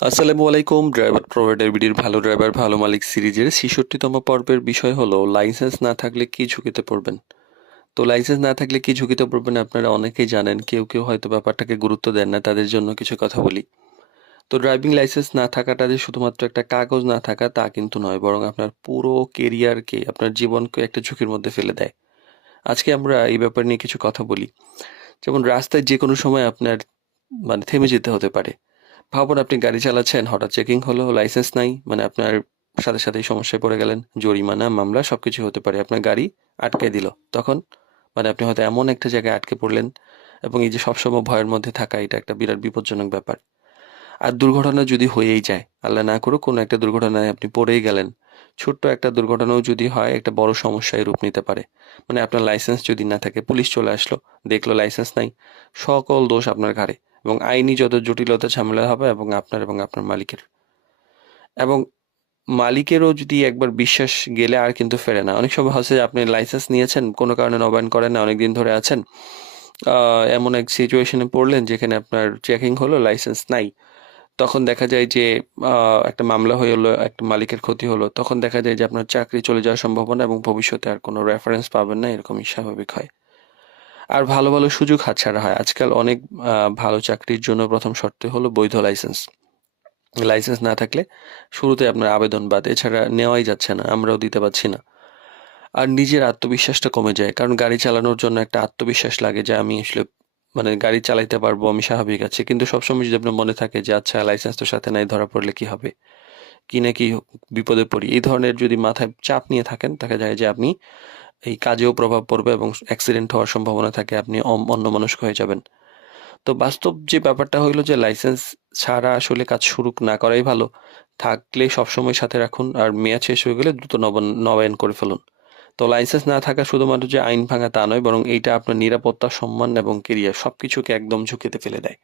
আসসালামু আলাইকুম। Driver provider বিডির ভালো ড্রাইভার ভালো মালিক সিরিজের ৬৬তম পর্বের বিষয় হলো লাইসেন্স না থাকলে কি ঝুঁকিতে পড়বেন। তো লাইসেন্স না থাকলে কি ঝুঁকিতে পড়বেন আপনারা অনেকেই জানেন, কেউ কেউ হয়তো ব্যাপারটাকে গুরুত্ব দেন না, তাদের জন্য কিছু কথা বলি। তো ড্রাইভিং লাইসেন্স না থাকাটা যে শুধুমাত্র একটা কাগজ না থাকা তা কিন্তু নয়, বরং আপনার পুরো কেরিয়ারকে, আপনার জীবনকে একটা ঝুঁকির মধ্যে ফেলে দেয়। আজকে আমরা এই ব্যাপার নিয়ে কিছু কথা বলি। যেমন রাস্তায় যে কোনো সময় আপনার থেমে যেতে হতে পারে। ভাবুন আপনি গাড়ি চালাচ্ছেন, হঠাৎ চেকিং হলো, লাইসেন্স নাই, আপনার সাথে সাথেই সমস্যায় পড়ে গেলেন। জরিমানা, মামলা সবকিছু হতে পারে। আপনার গাড়ি আটকে দিল। তখন আপনি হয়তো এমন একটা জায়গায় আটকে পড়লেন, এবং এই যে সবসময় ভয়ের মধ্যে থাকা, এটা একটা বিরাট বিপজ্জনক ব্যাপার। আর দুর্ঘটনা যদি হয়েই যায়, আল্লাহ না করুক কোনো একটা দুর্ঘটনায় আপনি পড়েই গেলেন, ছোট্ট একটা দুর্ঘটনাও যদি হয় একটা বড় সমস্যায় রূপ নিতে পারে। আপনার লাইসেন্স যদি না থাকে, পুলিশ চলে আসলো, দেখলো লাইসেন্স নাই, সকল দোষ আপনার ঘাড়ে, এবং আইনি যত জটিলতা ঝামেলা হবে এবং আপনার মালিকের। এবং মালিকেরও যদি একবার বিশ্বাস গেলে আর কিন্তু ফেরে না। অনেক সময় হচ্ছে যে আপনি লাইসেন্স নিয়েছেন, কোনো কারণে নবায়ন করেন না, অনেকদিন ধরে আছেন। এমন এক সিচুয়েশনে পড়লেন যেখানে আপনার চেকিং হলো, লাইসেন্স নাই। তখন দেখা যায় যে একটা মামলা হয়ে হলো, একটা মালিকের ক্ষতি হলো। তখন দেখা যায় যে আপনার চাকরি চলে যাওয়ার সম্ভাবনা, এবং ভবিষ্যতে আর কোনো রেফারেন্স পাবেন না, এরকমই স্বাভাবিক হয়। আর ভালো ভালো সুযোগ হাতছাড়া হয়। আজকাল অনেক ভালো চাকরির জন্য প্রথম শর্ত হলো বৈধ লাইসেন্স। লাইসেন্স না থাকলে শুরুতে আপনার আবেদন বাদ, এছাড়া নেওয়াই যাচ্ছে না, আমরাও দিতে পারছি না। আর নিজের আত্মবিশ্বাসটা কমে যায়, কারণ গাড়ি চালানোর জন্য একটা আত্মবিশ্বাস লাগে যে আমি আসলে গাড়ি চালাইতে পারবো, আমি স্বাভাবিক আছি। কিন্তু সবসময় যদি আপনার মনে থাকে যে আচ্ছা লাইসেন্স তো সাথে নাই, ধরা পড়লে কি হবে, কি না কি বিপদে পড়ি, এই ধরনের যদি মাথায় চাপ নিয়ে থাকেন, দেখা যায় যে আপনি এই কাজেও প্রভাব পড়বে, এবং অ্যাক্সিডেন্ট হওয়ার সম্ভাবনা থাকে, আপনি অন্যমনস্ক হয়ে যাবেন। তো বাস্তব যে ব্যাপারটা হইলো যে লাইসেন্স ছাড়া আসলে কাজ শুরু না করাই ভালো। থাকলে সবসময় সাথে রাখুন, আর মেয়াদ শেষ হয়ে গেলে দ্রুত নবায়ন করে ফেলুন। তো লাইসেন্স না থাকা শুধুমাত্র যে আইন ভাঙা তা নয়, বরং এইটা আপনার নিরাপত্তা, সম্মান এবং কেরিয়ার সবকিছুকে একদম ঝুঁকিতে ফেলে দেয়।